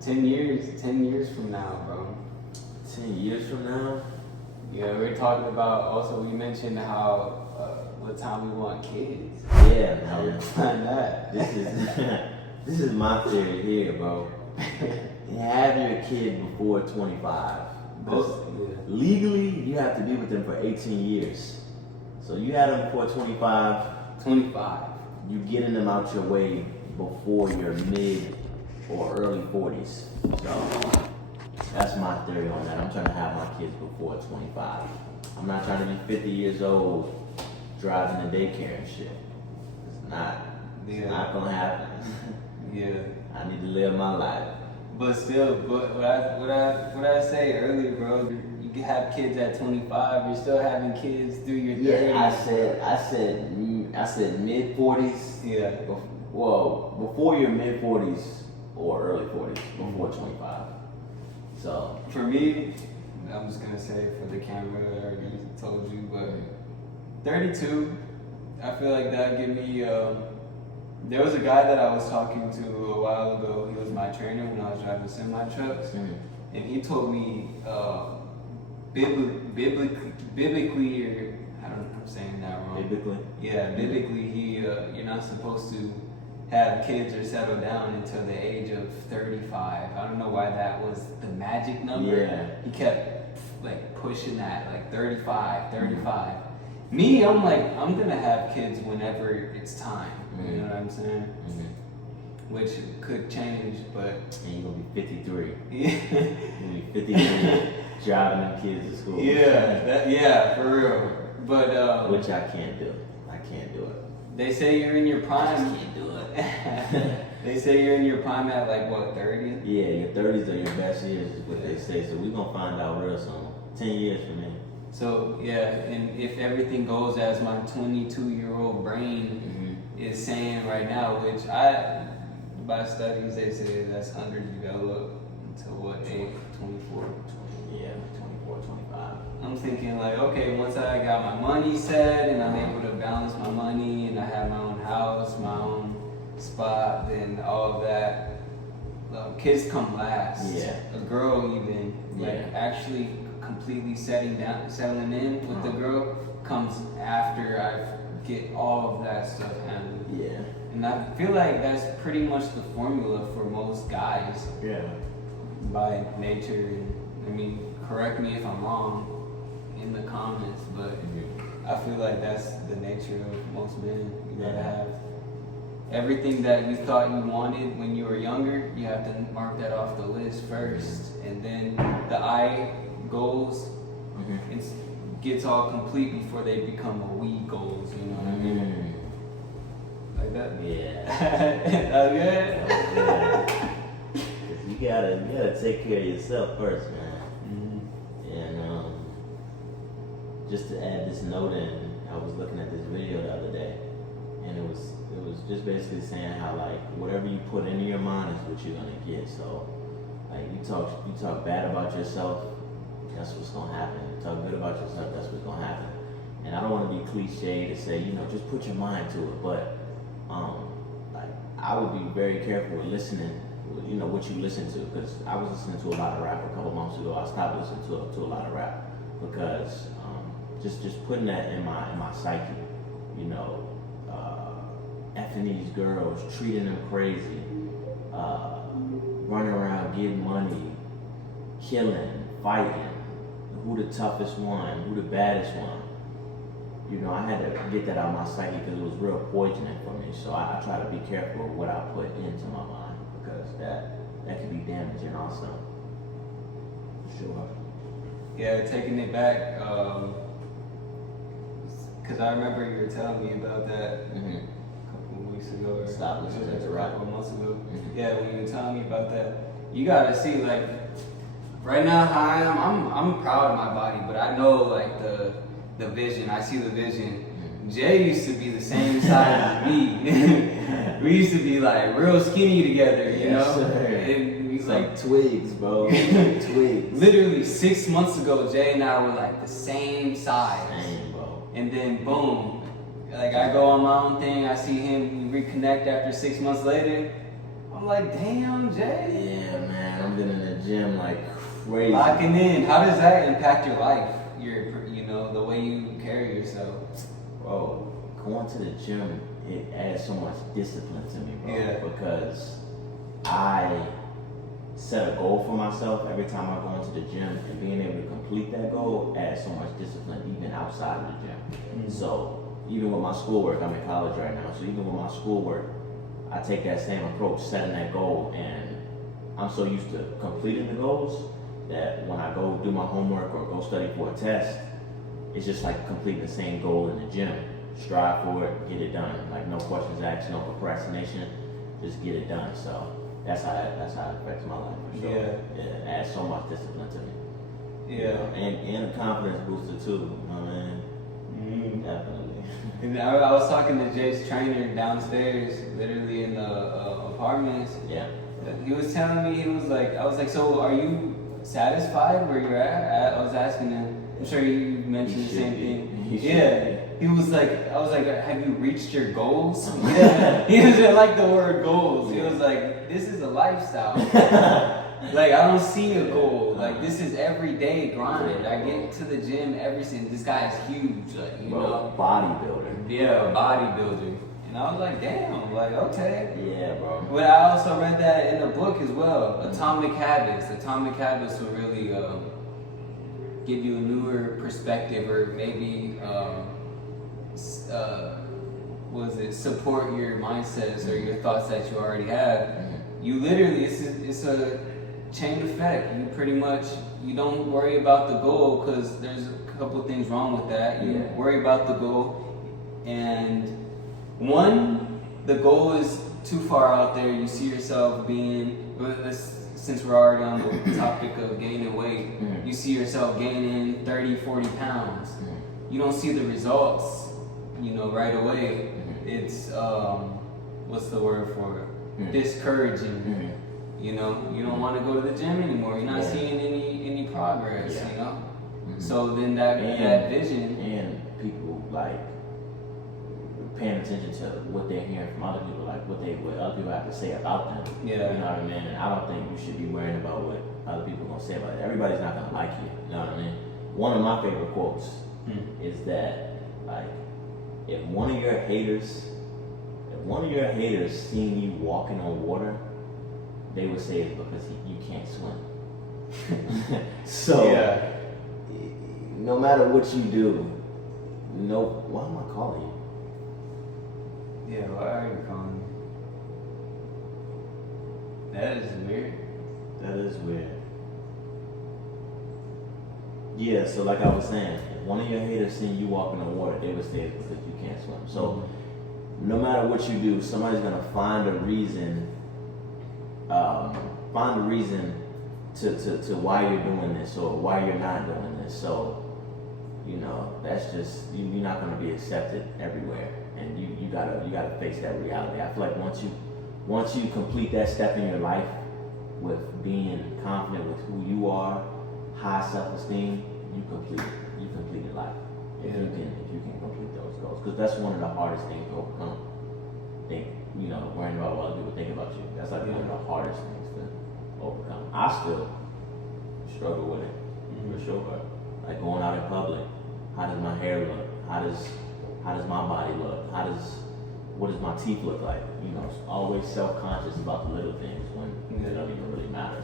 10 years from now, bro. 10 years from now? Yeah, we're talking about, also we mentioned how, what time we want kids. Yeah, How we man. plan that. This is my theory here, bro. Have your kid before 25. Legally, you have to be with them for 18 years. So you had them before 25. 25. You getting them out your way before your mid or early 40s. So that's my theory on that. I'm trying to have my kids before 25. I'm not trying to be 50 years old driving to daycare and shit. It's not gonna happen. Yeah. I need to live my life. But still, what I say earlier, bro, you can have kids at 25. You're still having kids through your 30s. Yeah, I said mid 40s. Yeah. Well, before your mid 40s or early 40s, before 25. So for me, I'm just gonna say for the camera, I already told you, but 32. I feel like that give me. There was a guy that I was talking to a while ago. He was my trainer when I was driving semi trucks, and he told me biblically, or I don't know if I'm saying that wrong. Biblically? Yeah, biblically, you're not supposed to have kids or settle down until the age of 35. I don't know why that was the magic number. Yeah. He kept like pushing that, like 35. Me, I'm like, I'm gonna have kids whenever it's time. You know what I'm saying? Which could change, but and you're gonna be 53. yeah, You're gonna be 53 driving them kids to school. yeah, for real. But which I can't do. I can't do it. they say you're in your I prime. just can't do it. They say you're in your prime at like what, 30? Yeah, your 30s are your best years is what they say. So we're gonna find out real soon. 10 years from now. So yeah, and if everything goes as my 22-year-old brain is saying right now, which by studies they say that's underdeveloped until what age? 24. Yeah, 24, 25. I'm thinking like, okay, once I got my money set and I'm able to balance my money and I have my own house, my own spot, then all of that, kids come last. Yeah. A girl even, like actually completely settling in with the girl comes after I get all of that stuff handled. Yeah. And I feel like that's pretty much the formula for most guys. Yeah. By nature. I mean, correct me if I'm wrong in the comments, but I feel like that's the nature of most men. You gotta have everything that you thought you wanted when you were younger, you have to mark that off the list first. And then the I goals, it gets all complete before they become a we goals, you know what I mean? Like that? Yeah. Okay. You gotta take care of yourself first, man. And just to add this note in, I was looking at this video the other day, and it was just basically saying how like whatever you put into your mind is what you're gonna get. So like you talk bad about yourself, that's what's gonna happen. You talk good about yourself, that's what's gonna happen. And I don't want to be cliche to say, just put your mind to it, but like I would be very careful with listening, what you listen to, because I was listening to a lot of rap a couple months ago. I stopped listening to a lot of rap because just putting that in my psyche, effing these girls, treating them crazy, running around getting money, killing, fighting, who the toughest one, who the baddest one. I had to get that out of my psyche because it was real poisoning for me. So I try to be careful of what I put into my mind because that can be damaging also. Sure. Yeah, taking it back, because I remember you were telling me about that a couple of weeks ago. Stop listening to rap. A couple of months ago. Yeah, when you were telling me about that, you gotta see like, right now how I am, I'm proud of my body, but I know like the vision. I see the vision. Jay used to be the same size as me. We used to be like real skinny together, you know? Sir. And he's like twigs, bro. Twigs. Literally 6 months ago, Jay and I were like the same size. Dang, bro. And then boom, like I go on my own thing, I see him, we reconnect after 6 months later. I'm like, damn, Jay. Yeah, man, I've been in the gym like crazy. Locking in. How does that impact your life? You know, the way you carry yourself. Bro, going to the gym, it adds so much discipline to me, bro. Yeah. Because I set a goal for myself every time I go into the gym, and being able to complete that goal adds so much discipline even outside of the gym. Mm-hmm. So even with my schoolwork, I'm in college right now, so even with my schoolwork, I take that same approach, setting that goal, and I'm so used to completing the goals that when I go do my homework or go study for a test, it's just like completing the same goal in the gym. Strive for it, get it done. Like no questions asked, no procrastination, just get it done. So that's how it affects my life for sure. Yeah. It adds so much discipline to me. Yeah. You know, and a confidence booster too. You know what I mean? Mm-hmm. Definitely. And I was talking to Jay's trainer downstairs, literally in the apartments. Yeah. He was telling me, I was like, so are you satisfied where you're at? I was asking him, I'm sure you mentioned the same thing. Yeah. He was like, I was like, have you reached your goals? Yeah. He doesn't like the word goals. He was like, this is a lifestyle. Like, I don't see a goal. Like, this is everyday grind. I get to the gym every single. This guy is huge. Like, you know. Bodybuilder. Yeah, bodybuilder. And I was like, damn. Like, okay. Yeah, bro. But I also read that in a book as well. Atomic Habits. Atomic Habits will really give you a newer perspective, or maybe support your mindsets or your thoughts that you already have. You literally, it's a chain effect. You pretty much, you don't worry about the goal, because there's a couple things wrong with that. You worry about the goal, and one, the goal is too far out there. You see yourself being, since we're already on the topic of gaining weight, you see yourself gaining 30, 40 pounds. You don't see the results, right away. It's, what's the word for it? Discouraging. You don't want to go to the gym anymore. You're not seeing any progress, So then that vision. And people like paying attention to what they're hearing from other people, like what other people have to say about them. Yeah. You know what I mean? And I don't think you should be worrying about what other people are gonna say about it. Everybody's not gonna like you. You know what I mean? One of my favorite quotes is that, like, if one of your haters seen you walking on water, they would say it's because you can't swim. So no matter what you do, why am I calling you? Yeah, why are you calling me? That is weird. That is weird. Yeah, so like I was saying, if one of your haters seen you walking on water, they would say it's because you can't swim. So no matter what you do, somebody's gonna find a reason to why you're doing this or why you're not doing this. So, that's just, you're not gonna be accepted everywhere. And you gotta face that reality. I feel like once you complete that step in your life with being confident with who you are, high self-esteem, you completed life. If you can complete those goals, because that's one of the hardest things to overcome. Worrying about what other people think about you. That's like one of the hardest things to overcome. I still struggle with it for sure. Like going out in public, how does my hair look? How does my body look? What does my teeth look like? Always self-conscious about the little things when they don't even really matter.